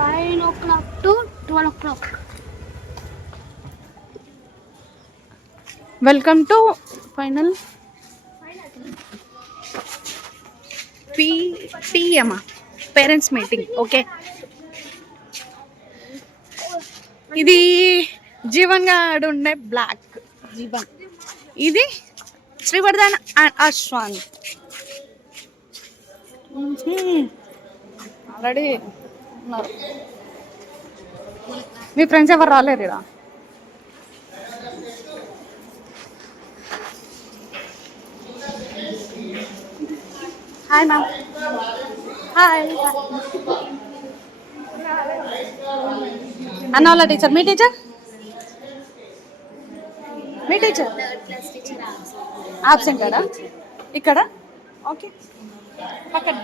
9 o'clock to 12 o'clock. Welcome to final PTM parents meeting. Okay, ఇది జీవన్ గాడు ఉండే black Jeevan, ఇది శ్రీవర్ధన్ అండ్ అశ్వాన్. ఆల్రెడీ ఉన్నారు. మీ ఫ్రెండ్స్ ఎవరు రాలేరు ఇలా? Hi ma'am. హాయ్ అన్న వాళ్ళ టీచర్. మీ టీచర్? మీ టీచర్ ఆబ్సెంట్ కదా ఇక్కడ? ఓకే, పక్కన.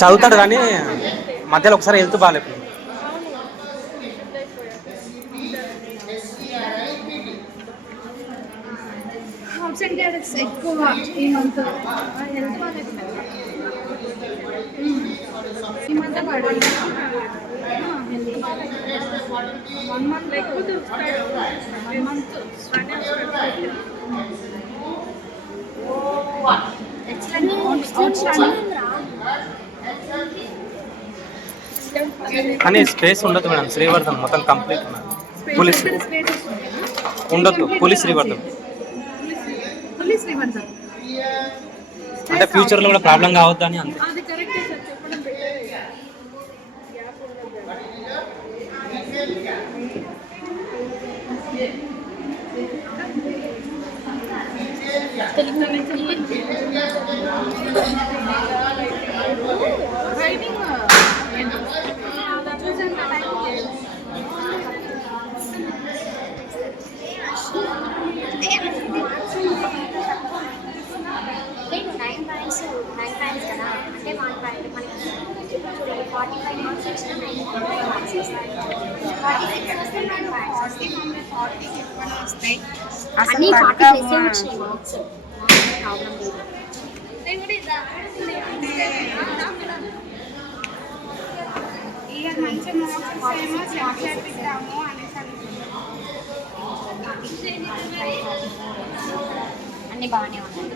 చదువుతాడు కానీ మధ్యలో ఒకసారి హెల్త్ బాగాలేదు. ఎక్కువ ఈ మంత్ హెల్త్ బాగాలేదు. ఈ మంత్ పడాలి 1 month లేకపోతే 1 month. కానీ స్పేస్ ఉండదు మేడం. శ్రీవర్ధన్ మొత్తం కంప్లీట్ పోలీస్ ఉండొద్దు. పోలీస్ శ్రీవర్ధన్ అంటే ఫ్యూచర్ లో కూడా ప్రాబ్లం కావద్దు అని అంతే. అన్ని బాగానే ఉన్నాయి.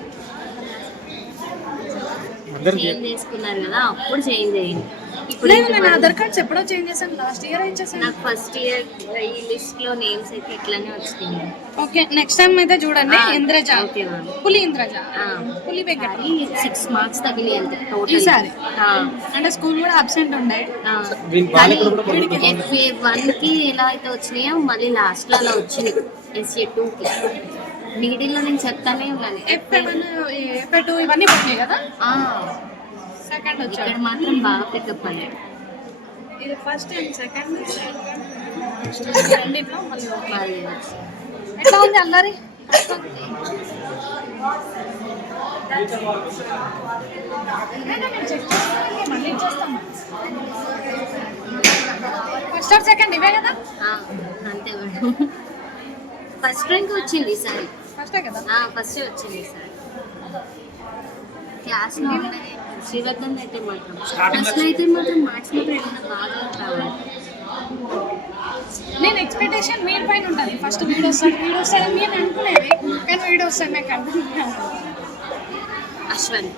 చేంజ్ చేసుకున్నారు కదా, అప్పుడు చేంజ్ అయ్యింది. ఇప్పుడు నేను ఆధార్ కార్డ్స్ ఎప్పుడో చేంజ్ చేశాను. లాస్ట్ ఇయర్ ఏం చేశాను? నాకు ఫస్ట్ ఇయర్ ఈ లిస్ట్ లో నేమ్స్ అయితే ఇట్లానే వచ్చినాయి. ఓకే, నెక్స్ట్ టైం అయితే చూడండి. ఇంద్రజ, ఓకే పులి ఇంద్రజ, పులి వెంకట. 6 మార్క్స్ తగిలి అంతే టోటల్ ఈసారి. అంటే స్కూల్ కూడా అబ్సెంట్ ఉండే. FA1 కి ఎలా అయితే వచ్చినాయో మళ్ళీ లాస్ట్ లో అలా వచ్చినాయి. SA2 కి మిడిల్లో నేను చెప్తానే ఉన్నాను. FA2 ఇవన్నీ పోయినాయి కదా. సెకండ్ వచ్చాడు. ఇక్కడ మాత్రం బాగా పికప్ అయ్యాడు. ఇది ఫస్ట్ అండ్ సెకండ్ రెండిట్లో మళ్ళీ ఎట్లా ఉంది అల్లరి? ఫస్ట్ ఆర్ సెకండ్ ఇవే కదా? అంతే మేడం. ఫస్ట్ ర్యాంక్ వచ్చింది ఈసారి. ఫస్టే కదా? ఫస్ట్ వచ్చింది ఈసారి. క్లాస్లో ఉన్నది శ్రీవర్ధన్ అయితే మాత్రం ఫస్ట్ అయితే మాత్రం మార్క్స్ మాత్రం ఏమన్నా బాగా రావాలి. నేను ఎక్స్పెక్టేషన్ వీడి పైన ఉంటుంది. ఫస్ట్ వీడియో వస్తాడని నేను అనుకునేది, కానీ వీడియో వస్తాను నాకు అనుకుంటున్నాను. అశ్వన్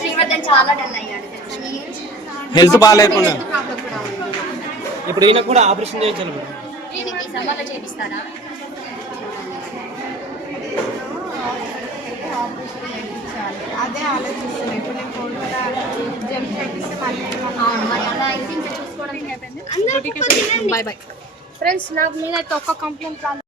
శ్రీవర్ధన్ చాలా డల్ అయ్యాడు. హెల్త్ బాగాలేకుండా ఇప్పుడు ఈయనకు కూడా ఆపరేషన్ చేయించాలి మేడం. ఈయనకి సమ్మర్లో చేపిస్తారా? అదే ఆలోచిస్తున్నాను. ఇప్పుడు నేను ఫోన్ కూడా జంప్ చేపిస్తే మరి అలా అయితే ఇంకా చూసుకోవడం అయిపోయింది. Bye bye friends. నాకు నేనైతే ఒక్క కంప్లైంట్